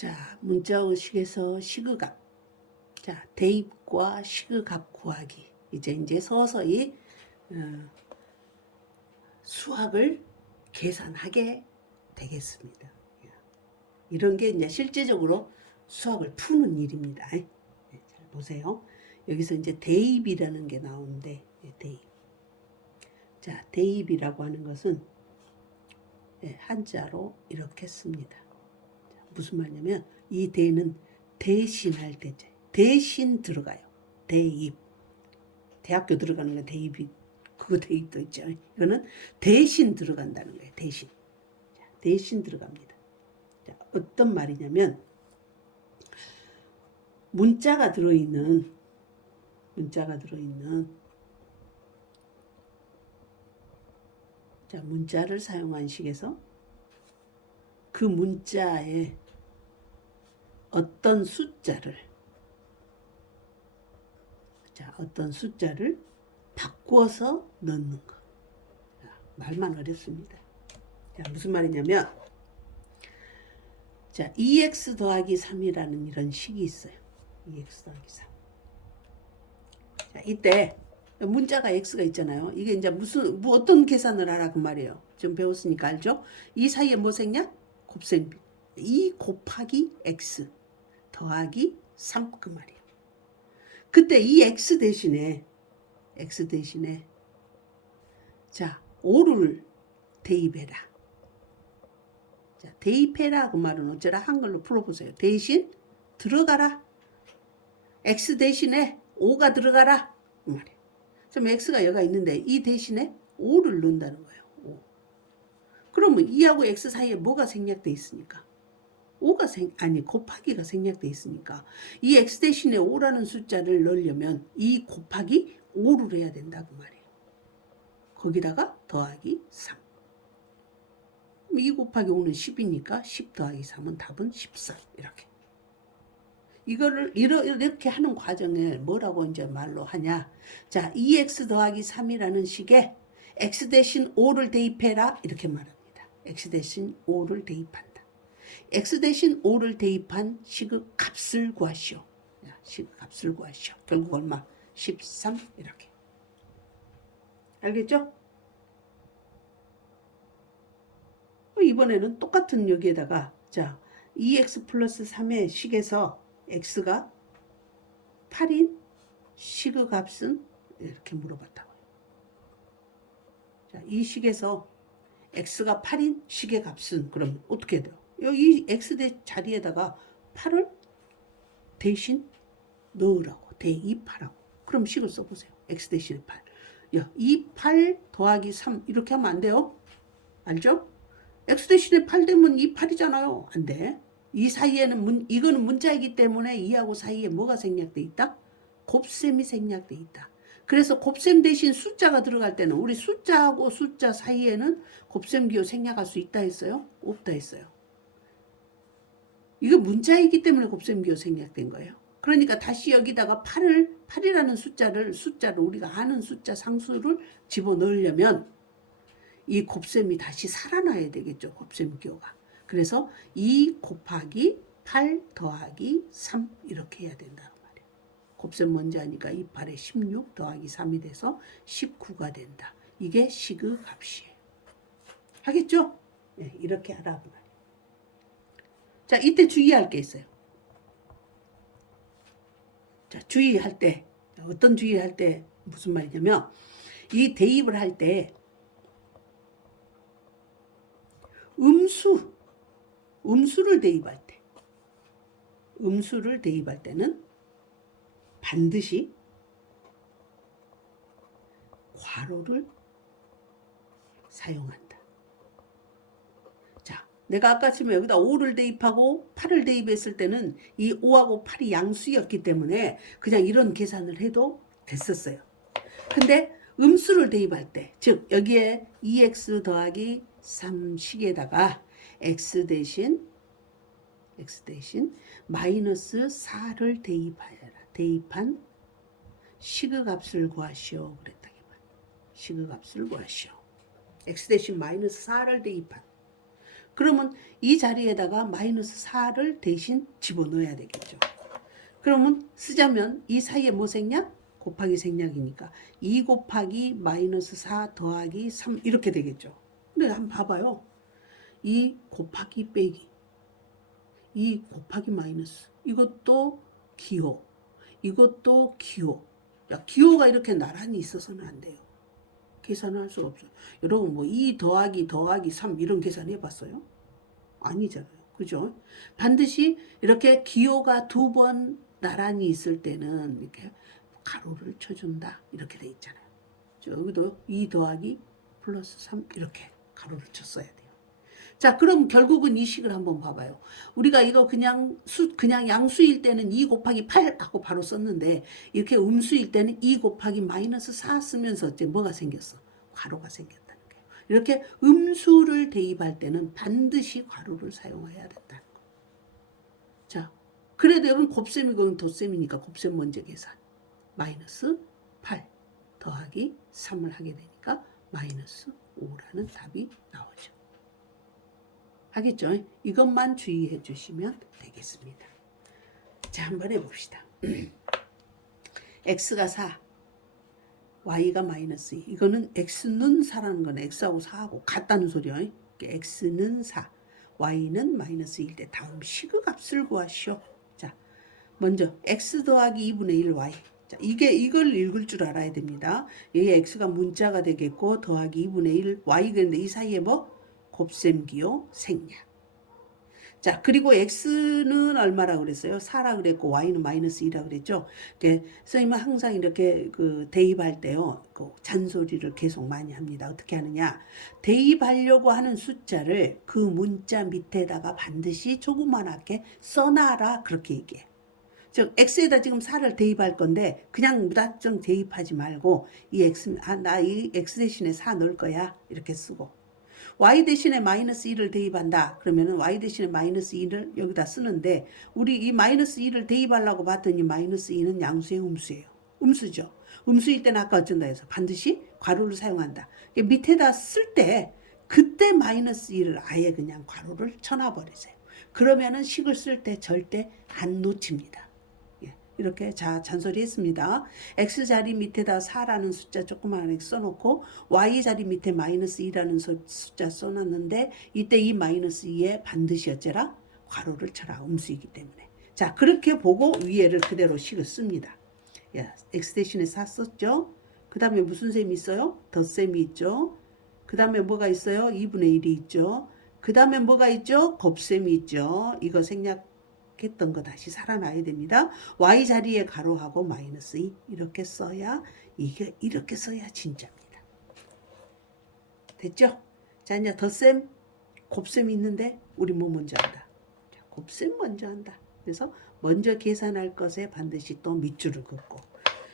자, 문자의식에서 시그값. 자, 대입과 시그값 구하기. 이제 서서히 수학을 계산하게 되겠습니다. 이런 게 이제 실제적으로 수학을 푸는 일입니다. 네, 잘 보세요. 여기서 이제 대입이라는 게 나오는데, 대입. 자, 대입이라고 하는 것은 한자로 이렇게 씁니다. 자, 무슨 말이냐면 이 대는 대신할 대자. 대신 들어가요. 대입. 대학교 들어가는 거 대입이 그거 대입도 있죠. 이거는 대신 들어간다는 거예요. 대신. 자, 대신 들어갑니다. 자, 어떤 말이냐면 문자가 들어있는 자, 문자를 사용한 식에서 그 문자에 어떤 숫자를 바꿔서 넣는 거. 자, 말만 어렵습니다. 자, 무슨 말이냐면 자, 2x 더하기 3이라는 이런 식이 있어요. 2x 더하기 3. 자, 이때 문자가 x가 있잖아요. 이게 이제 어떤 계산을 하라 그 말이에요. 지금 배웠으니까 알죠? 이 사이에 뭐 생냐? 곱셈. 2 곱하기 x 더하기 3 그 말이에요. 그때 이 x 대신에 자, 5를 대입해라. 자, 대입해라 그 말은 어쩌라 한글로 풀어보세요. 대신 들어가라. x 대신에 5가 들어가라 그 말이에요. 그럼 x가 여기가 있는데 이 대신에 5를 넣는다는 거예요. 5. 그러면 2하고 x 사이에 뭐가 생략돼 있으니까? 곱하기가 생략돼 있으니까 이 x 대신에 5라는 숫자를 넣으려면 이 곱하기 5를 해야 된다고 말이에요. 거기다가 더하기 3. 2 곱하기 5는 10이니까 10 더하기 3은 답은 14. 이렇게. 이거를 이렇게 하는 과정을 뭐라고 이제 말로 하냐. 자, 2x 더하기 3이라는 식에 x 대신 5를 대입해라. 이렇게 말합니다. x 대신 5를 대입한다. x 대신 5를 대입한 식의 값을 구하시오. 식의 값을 구하시오. 결국 얼마? 13 이렇게. 알겠죠? 이번에는 똑같은 여기에다가 자 2x 플러스 3의 식에서 x가 8인 식의 값은 이렇게 물어봤다고요. 자, 이 식에서 x가 8인 식의 값은 그럼 어떻게 해야 돼요? 여기 x 자리에다가 8을 대신 넣으라고 대입하라고. 그럼 식을 써보세요. x 대신에 8. 이 8 더하기 3 이렇게 하면 안 돼요. 알죠? x 대신에 8 되면 이 8이잖아요. 안 돼. 이 사이에는 이거는 문자이기 때문에 이하고 사이에 뭐가 생략돼 있다? 곱셈이 생략돼 있다. 그래서 곱셈 대신 숫자가 들어갈 때는 우리 숫자하고 숫자 사이에는 곱셈 기호 생략할 수 있다 했어요? 없다 했어요. 이거 문자이기 때문에 곱셈 기호 생략된 거예요. 그러니까 다시 여기다가 8이라는 숫자를 우리가 아는 숫자 상수를 집어넣으려면 이 곱셈이 다시 살아나야 되겠죠. 곱셈 기호가. 그래서 2 곱하기 8 더하기 3 이렇게 해야 된다는 말이에요. 곱셈 먼저 하니까 이 8에 16 더하기 3이 돼서 19가 된다. 이게 식의 값이에요. 하겠죠? 네, 이렇게 하라고 말이에요. 자, 이때 주의할 게 있어요. 자, 주의할 때 어떤 주의할 때 무슨 말이냐면 이 대입을 할 때 음수를 대입할 때는 반드시 괄호를 사용한다. 자, 내가 아까 지금 여기다 5를 대입하고 8을 대입했을 때는 이 5하고 8이 양수였기 때문에 그냥 이런 계산을 해도 됐었어요. 근데 음수를 대입할 때, 즉 여기에 2x 더하기 3식에다가 x 대신 마이너스 4를 대입한 식의 값을 구하시오. 그랬다. 식의 값을 구하시오. x 대신 마이너스 4를 대입한 그러면 이 자리에다가 마이너스 4를 대신 집어넣어야 되겠죠. 그러면 쓰자면 이 사이에 뭐 생략? 곱하기 생략이니까 2 곱하기 마이너스 4 더하기 3 이렇게 되겠죠. 근데 한번 봐봐요. 2 곱하기 빼기 2 곱하기 마이너스 이것도 기호 이것도 기호. 야, 기호가 이렇게 나란히 있어서는 안 돼요. 계산할 수가 없어요. 여러분 뭐 2 더하기 3 이런 계산 해봤어요? 아니잖아요. 그죠? 반드시 이렇게 기호가 2번 나란히 있을 때는 이렇게 가로를 쳐준다. 이렇게 돼 있잖아요. 여기도 2 더하기 플러스 3 이렇게 가로를 쳤어야 돼요. 자, 그럼 결국은 이 식을 한번 봐봐요. 우리가 이거 그냥 양수일 때는 2 곱하기 8 하고 바로 썼는데 이렇게 음수일 때는 2 곱하기 마이너스 4 쓰면서 이제 뭐가 생겼어? 괄호가 생겼다는 거예요. 이렇게 음수를 대입할 때는 반드시 괄호를 사용해야 된다는 거예요. 자, 그래도 여러분 곱셈이건 덧셈이니까 곱셈 먼저 계산. 마이너스 8 더하기 3을 하게 되니까 마이너스 5라는 답이 나오죠. 하겠죠? 이것만 주의해 주시면 되겠습니다. 자, 한번 해봅시다. x가 4, y가 마이너스 2. 이거는 x는 4라는 거는 x하고 4하고 같다는 소리요. x는 4, y는 마이너스 1대 다음 식의 값을 구하시오. 자, 먼저 x 더하기 2분의 1 y. 자, 이걸 읽을 줄 알아야 됩니다. 이 x가 문자가 되겠고 더하기 2분의 1 y. 그런데 이 사이에 뭐? 곱셈기호 생략. 자, 그리고 x는 얼마라고 그랬어요? 4라 그랬고 y는 마이너스 2라 그랬죠. 선생님은 항상 이렇게 대입할 때요. 잔소리를 계속 많이 합니다. 어떻게 하느냐? 대입하려고 하는 숫자를 그 문자 밑에다가 반드시 조그만하게 써놔라. 그렇게 얘기해. 즉 x에다 지금 4를 대입할 건데 그냥 무작정 대입하지 말고 이 x 대신에 4 넣을 거야. 이렇게 쓰고. y 대신에 마이너스 2를 대입한다. 그러면은 y 대신에 마이너스 2를 여기다 쓰는데 우리 이 마이너스 2를 대입하려고 봤더니 마이너스 2는 양수의 음수예요. 음수죠. 음수일 때는 아까 어쩐다 해서 반드시 괄호를 사용한다. 밑에다 쓸 때 그때 마이너스 2를 아예 그냥 괄호를 쳐놔버리세요. 그러면은 식을 쓸 때 절대 안 놓칩니다. 이렇게 잔소리 했습니다. X자리 밑에다 4라는 숫자 조그마하게 써놓고 Y자리 밑에 마이너스 2라는 숫자 써놨는데 이때 이 마이너스 2에 반드시 어쩌라? 괄호를 쳐라. 음수이기 때문에. 자, 그렇게 보고 위에를 그대로 식을 씁니다. X 대신에 4 썼죠? 그 다음에 무슨 셈이 있어요? 덧셈이 있죠? 그 다음에 뭐가 있어요? 2분의 1이 있죠? 그 다음에 뭐가 있죠? 곱셈이 있죠? 이거 했던 거 다시 살아나야 됩니다. y 자리에 가로하고 마이너스 2 이렇게 써야 이렇게 써야 진짜입니다. 됐죠? 자, 이제 덧셈, 곱셈이 있는데 우리 뭐 먼저 한다? 자, 곱셈 먼저 한다. 그래서 먼저 계산할 것에 반드시 또 밑줄을 긋고.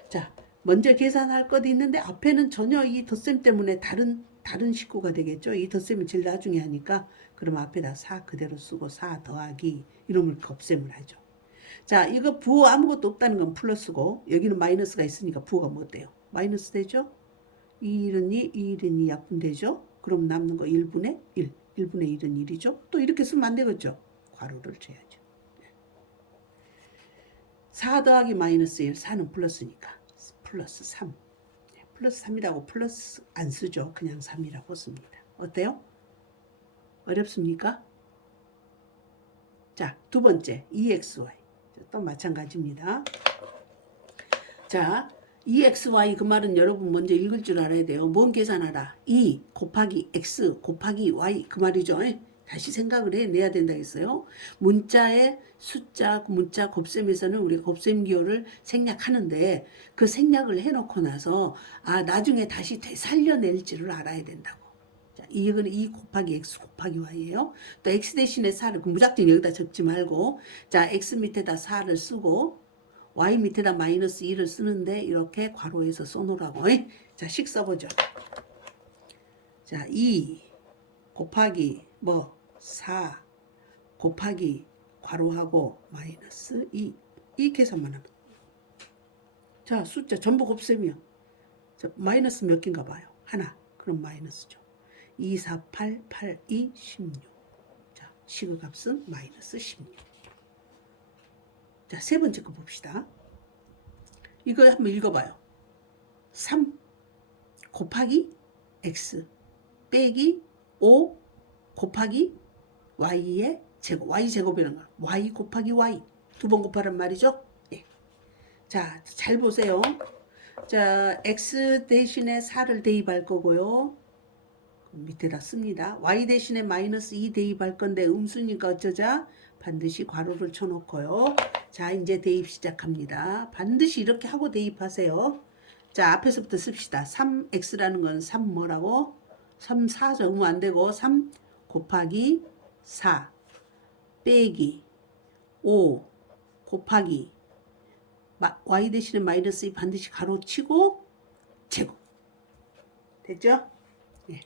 자, 먼저 계산할 것이 있는데 앞에는 전혀 이 덧셈 때문에 다른 식구가 되겠죠. 이 덧셈이 제일 나중에 하니까 그럼 앞에다 4 그대로 쓰고 4 더하기 이놈을 곱셈을 하죠. 자, 이거 부호 아무것도 없다는 건 플러스고 여기는 마이너스가 있으니까 부호가 뭐 돼요? 마이너스 되죠? 2 1은 약분되죠? 그럼 남는 거 1분의 1. 1분의 1은 1이죠? 또 이렇게 쓰면 안 되겠죠? 괄호를 줘야죠. 4 더하기 마이너스 1, 4는 플러스니까 플러스 3. 플러스 3이라고 플러스 안 쓰죠. 그냥 3이라고 씁니다. 어때요? 어렵습니까? 자, 두 번째 2xy. 또 마찬가지입니다. 자, 2xy 그 말은 여러분 먼저 읽을 줄 알아야 돼요. 뭔 계산하라? 2 곱하기 x 곱하기 y 그 말이죠. 다시 생각을 해내야 된다 했어요. 문자의 숫자, 문자 곱셈에서는 우리가 곱셈 기호를 생략하는데 그 생략을 해놓고 나서 나중에 다시 되살려낼지를 알아야 된다고. 자, 이건 2 곱하기 x 곱하기 y예요. 또 x 대신에 4를 무작정 여기다 적지 말고 자, x 밑에다 4를 쓰고 y 밑에다 마이너스 2를 쓰는데 이렇게 괄호에서 써놓으라고. 자, 식 써보죠. 자, 2 곱하기 4 곱하기 괄호하고 마이너스 2. 이 계산만 하면. 자, 숫자 전부 곱셈이요. 자, 마이너스 몇 개인가 봐요. 하나. 그럼 마이너스죠. 2, 4, 8, 8, 2, 16. 식의 값은 마이너스 16. 자, 세 번째 거 봅시다. 이거 한번 읽어봐요. 3 곱하기 x 빼기 5 곱하기 y의 제곱. y 제곱이라는 거. y 곱하기 y. 두 번 곱하란 말이죠. 예. 자, 잘 보세요. 자, x 대신에 4를 대입할 거고요. 밑에다 씁니다. y 대신에 마이너스 2 대입할 건데 음수니까 어쩌자? 반드시 괄호를 쳐놓고요. 자, 이제 대입 시작합니다. 반드시 이렇게 하고 대입하세요. 자, 앞에서부터 씁시다. 3x라는 건 3 뭐라고? 3, 4 적으면 안 되고 3 곱하기 4 빼기 5 곱하기 y 대신에 마이너스 2 반드시 가로 치고 제곱. 됐죠? 예.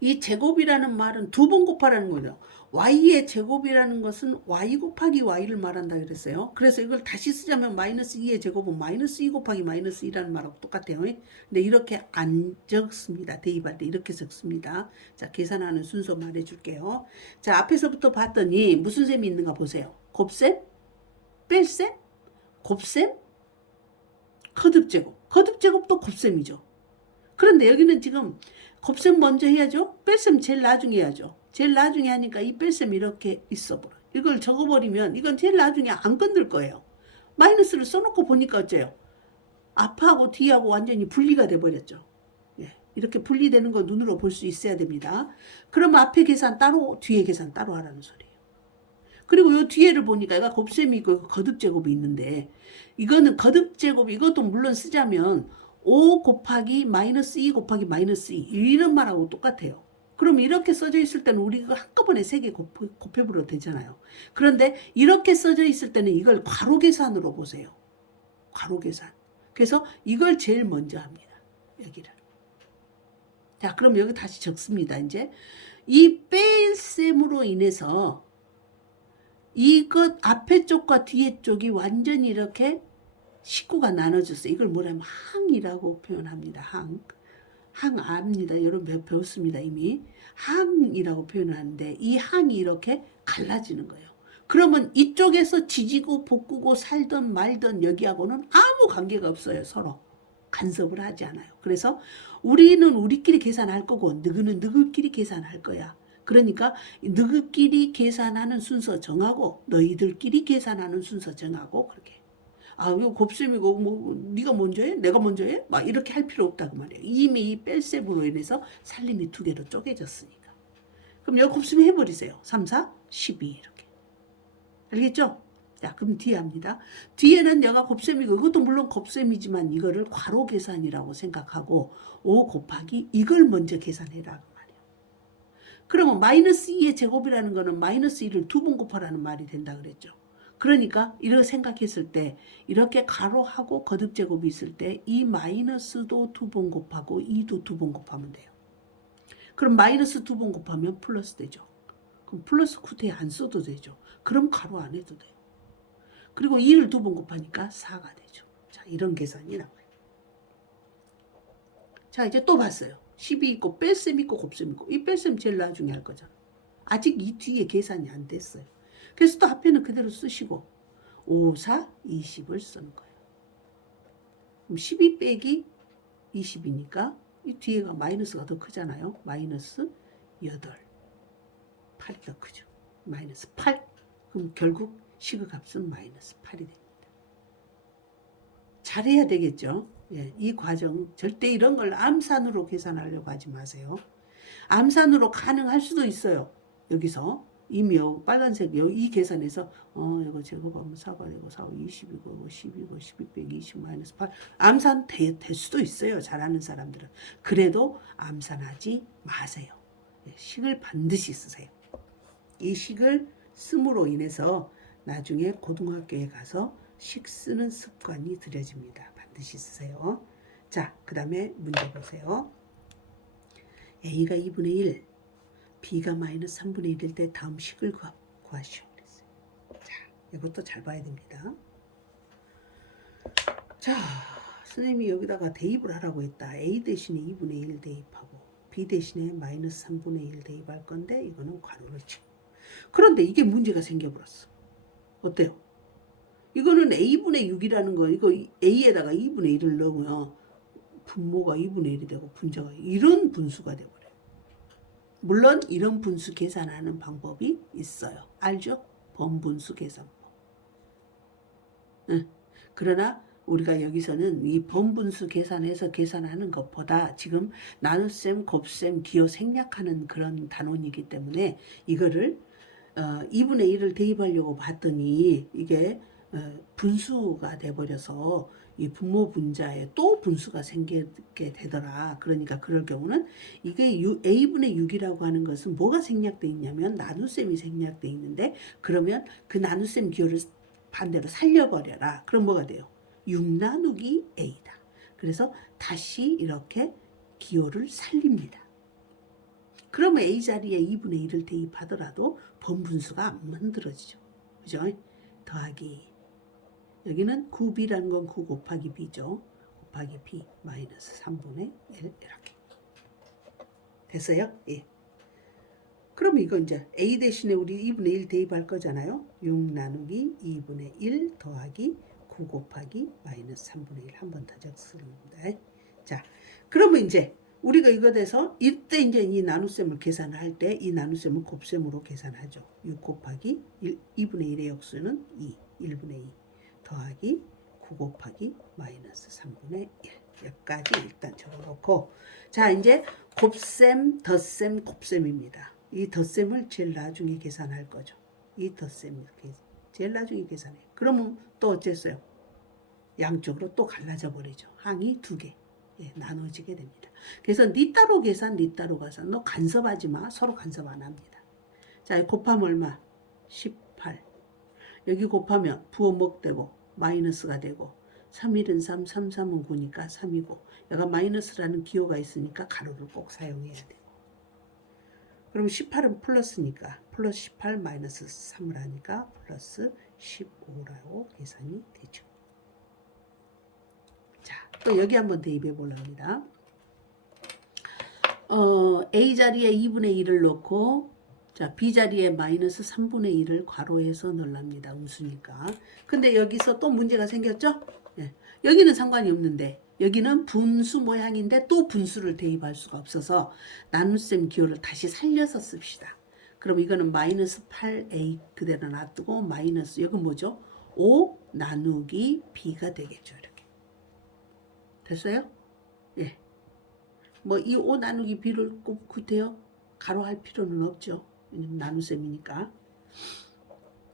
이 제곱이라는 말은 두 번 곱하라는 거죠. y의 제곱이라는 것은 y 곱하기 y를 말한다 그랬어요. 그래서 이걸 다시 쓰자면 마이너스 2의 제곱은 마이너스 2 곱하기 마이너스 2라는 말하고 똑같아요. 근데 이렇게 안 적습니다. 대입할 때 이렇게 적습니다. 자, 계산하는 순서 말해줄게요. 자, 앞에서부터 봤더니 무슨 셈이 있는가 보세요. 곱셈? 뺄셈? 곱셈? 거듭제곱. 거듭제곱도 곱셈이죠. 그런데 여기는 지금 곱셈 먼저 해야죠. 뺄셈 제일 나중에 해야죠. 제일 나중에 하니까 이 뺄셈 이렇게 있어버려. 이걸 적어버리면 이건 제일 나중에 안 건들 거예요. 마이너스를 써놓고 보니까 어째요? 앞하고 뒤하고 완전히 분리가 돼버렸죠. 예, 이렇게 분리되는 거 눈으로 볼 수 있어야 됩니다. 그러면 앞에 계산 따로 뒤에 계산 따로 하라는 소리예요. 그리고 이 뒤에를 보니까 얘가 곱셈이 있고 거듭제곱이 있는데 이거는 거듭제곱 이것도 물론 쓰자면 5 곱하기 마이너스 2 곱하기 마이너스 2 이런 말하고 똑같아요. 그럼 이렇게 써져 있을 때는 우리가 한꺼번에 3개 곱해버려도 되잖아요. 그런데 이렇게 써져 있을 때는 이걸 괄호 계산으로 보세요. 괄호 계산. 그래서 이걸 제일 먼저 합니다. 여기를. 자, 그럼 여기 다시 적습니다. 이제 이 뺄셈으로 인해서 이것 앞에 쪽과 뒤에 쪽이 완전히 이렇게 식구가 나눠졌어요. 이걸 뭐라면 항이라고 표현합니다. 항 압니다. 여러분 배웠습니다. 이미. 항이라고 표현하는데 이 항이 이렇게 갈라지는 거예요. 그러면 이쪽에서 지지고 볶고 살던 말던 여기하고는 아무 관계가 없어요. 서로. 간섭을 하지 않아요. 그래서 우리는 우리끼리 계산할 거고 너희는 너희끼리 계산할 거야. 그러니까 너희끼리 계산하는 순서 정하고 너희들끼리 계산하는 순서 정하고 그렇게. 아, 이거 곱셈이고 뭐 네가 먼저 해? 내가 먼저 해? 막 이렇게 할 필요 없다고 말이에요. 이미 이 뺄셈으로 인해서 살림이 두 개로 쪼개졌으니까. 그럼 여기 곱셈 해버리세요. 3, 4, 12 이렇게. 알겠죠? 자, 그럼 뒤에 합니다. 뒤에는 얘가 곱셈이고 이것도 물론 곱셈이지만 이거를 괄호 계산이라고 생각하고 5 곱하기 이걸 먼저 계산해라. 그러면 마이너스 2의 제곱이라는 거는 마이너스 2를 두 번 곱하라는 말이 된다 그랬죠. 그러니까 이렇게 생각했을 때 이렇게 가로하고 거듭제곱이 있을 때 이 마이너스도 두 번 곱하고 2도 두 번 곱하면 돼요. 그럼 마이너스 두 번 곱하면 플러스 되죠. 그럼 플러스 9 뒤에 안 써도 되죠. 그럼 가로 안 해도 돼요. 그리고 2를 두 번 곱하니까 4가 되죠. 자, 이런 계산이 나와요. 자, 이제 또 봤어요. 10이 있고 뺄셈 있고 곱셈 있고 이 뺄셈 제일 나중에 할 거잖아. 아직 이 뒤에 계산이 안 됐어요. 그래서 또 앞에는 그대로 쓰시고 5, 4, 20을 쓰는 거예요. 그럼 12 빼기 20이니까 이 뒤에가 마이너스가 더 크잖아요. 마이너스 8. 8이 더 크죠. 마이너스 8. 그럼 결국 식의 값은 마이너스 8이 됩니다. 잘해야 되겠죠. 예, 이 과정 절대 이런 걸 암산으로 계산하려고 하지 마세요. 암산으로 가능할 수도 있어요. 여기서 이미 빨간색 이 계산에서 이거 제곱하면 4가 되고 4, 20이고 10이고 12 빼기 20 마이너스 8 암산 될 수도 있어요. 잘하는 사람들은. 그래도 암산하지 마세요. 예, 식을 반드시 쓰세요. 이 식을 씀으로 인해서 나중에 고등학교에 가서 식 쓰는 습관이 들여집니다. 반드시 쓰세요. 자, 그 다음에 문제 보세요. A가 2분의 1, B가 마이너스 3분의 1일 때 다음 식을 구하시오. 그랬어요. 자, 이것도 잘 봐야 됩니다. 자, 선생님이 여기다가 대입을 하라고 했다. A 대신에 2분의 1 대입하고 b 대신에 마이너스 3분의 1 대입할 건데 이거는 괄호를 치고. 그런데 이게 문제가 생겨버렸어. 어때요? 이거는 a분의 6이라는 거, 이거 a에다가 2분의 1을 넣으면 분모가 2분의 1이 되고 분자가 이런 분수가 되버려요. 물론 이런 분수 계산하는 방법이 있어요. 알죠? 번분수 계산법. 응. 그러나 우리가 여기서는 이 번분수 계산해서 계산하는 것보다 지금 나눗셈, 곱셈, 기호 생략하는 그런 단원이기 때문에 이거를 2분의 1을 대입하려고 봤더니 이게 분수가 돼버려서 이 분모 분자에 또 분수가 생기게 되더라. 그러니까 그럴 경우는 이게 a분의 6이라고 하는 것은 뭐가 생략돼 있냐면 나눗셈이 생략돼 있는데, 그러면 그 나눗셈 기호를 반대로 살려버려라. 그럼 뭐가 돼요? 6 나누기 a다. 그래서 다시 이렇게 기호를 살립니다. 그러면 a 자리에 2분의 1을 대입하더라도 번분수가 안 만들어지죠. 그죠? 더하기. 여기는 9b라는 건 9 곱하기 b죠. 곱하기 b 마이너스 3분의 1 이렇게. 됐어요? 예. 그럼 이거 이제 a 대신에 우리 2분의 1 대입할 거잖아요. 6 나누기 2분의 1 더하기 9 곱하기 마이너스 3분의 1 한 번 더 적습니다. 자, 그러면 이제 우리가 이거 돼서 이때 이제 이 나눗셈을 계산을 할 때 이 나눗셈을 곱셈으로 계산하죠. 6 곱하기 2분의 1의 역수는 2, 1분의 2 더하기 9 곱하기 마이너스 3분의 1. 여기까지 일단 적어놓고, 자 이제 곱셈, 덧셈, 곱셈입니다. 이 덧셈을 제일 나중에 계산할 거죠. 이 덧셈을 제일 나중에 계산해요. 그러면 또 어쨌어요? 양쪽으로 또 갈라져 버리죠. 항이 두 개. 예, 나눠지게 됩니다. 그래서 니 따로 계산, 니 따로 계산. 너 간섭하지 마. 서로 간섭 안 합니다. 자, 곱하면 얼마? 18. 여기 곱하면 부호 먹되고 마이너스가 되고 3, 1은 3, 3, 3은 9니까 3이고, 여기가 마이너스라는 기호가 있으니까 가로를 꼭 사용해야 되고. 그럼 18은 플러스니까 플러스 18 마이너스 3을 하니까 플러스 15라고 계산이 되죠. 자, 또 여기 한번 대입해 보려고 합니다. a 자리에 2분의 1을 넣고, 자 b 자리에 마이너스 3분의 1을 괄호해서 넣으랍니다. 음수니까. 근데 여기서 또 문제가 생겼죠? 예. 여기는 상관이 없는데 여기는 분수 모양인데 또 분수를 대입할 수가 없어서 나눗셈 기호를 다시 살려서 씁시다. 그럼 이거는 마이너스 8a 그대로 놔두고 마이너스, 여기 뭐죠? 5 나누기 b가 되겠죠. 이렇게. 됐어요? 예. 뭐 이 5 나누기 b를 꼭 구태여 가로할 필요는 없죠. 나눗셈이니까.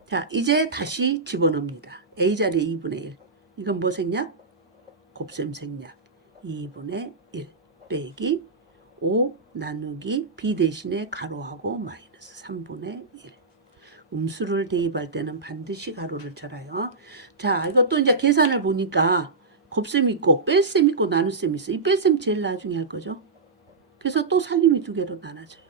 자, 이제 다시 집어넣습니다. a 자리에 2분의 1. 이건 뭐 생략? 곱셈 생략. 2분의 1 빼기 5 나누기 b 대신에 가로하고 마이너스 3분의 1. 음수를 대입할 때는 반드시 가로를 쳐라요. 자, 이것도 이제 계산을 보니까 곱셈 있고 뺄셈 있고 나눗셈 있어. 이 뺄셈 제일 나중에 할 거죠. 그래서 또 살림이 두 개로 나눠져요.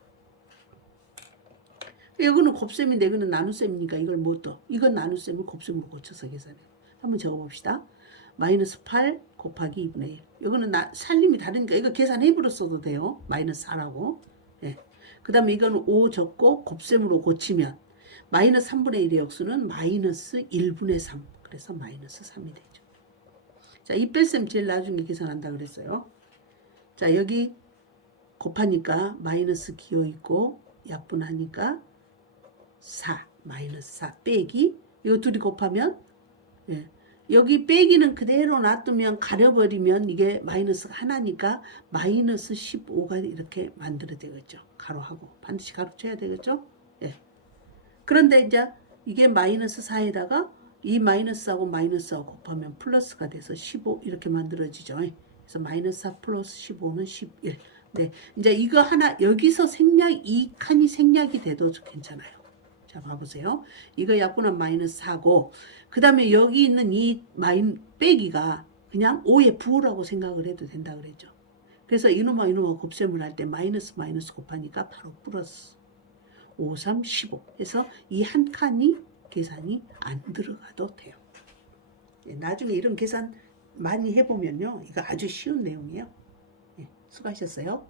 이거는 곱셈인데 이거는 나눗셈이니까 이걸 못 떠. 이건 나눗셈을 곱셈으로 고쳐서 계산해요. 한번 적어봅시다. 마이너스 8 곱하기 2분의 1. 이거는 살림이 다르니까 이거 계산해버렸어도 돼요. 마이너스 4라고. 예. 그 다음에 이거는 5 적고 곱셈으로 고치면 마이너스 3분의 1의 역수는 마이너스 1분의 3. 그래서 마이너스 3이 되죠. 자, 이 뺄셈 제일 나중에 계산한다 그랬어요. 자, 여기 곱하니까 마이너스 기호 있고 약분하니까 4 마이너스 4 빼기 이거 둘이 곱하면, 예, 여기 빼기는 그대로 놔두면 가려버리면 이게 마이너스가 하나니까 마이너스 15가 이렇게 만들어 되겠죠. 가로하고 반드시 가로쳐야 되겠죠. 예. 그런데 이제 이게 마이너스 4에다가 이 마이너스하고 마이너스하고 곱하면 플러스가 돼서 15 이렇게 만들어지죠. 그래서 마이너스 4 플러스 15는 11. 네, 이제 이거 하나 여기서 생략, 이 칸이 생략이 돼도 괜찮아요. 자, 봐보세요. 이거 약분은 마이너스 4고, 그 다음에 여기 있는 이 빼기가 그냥 5의 부호라고 생각을 해도 된다 그랬죠. 그래서 이놈과 이놈과 곱셈을 할 때 마이너스 마이너스 곱하니까 바로 플러스 5, 3, 15 해서 이 한 칸이 계산이 안 들어가도 돼요. 나중에 이런 계산 많이 해보면요, 이거 아주 쉬운 내용이에요. 수고하셨어요.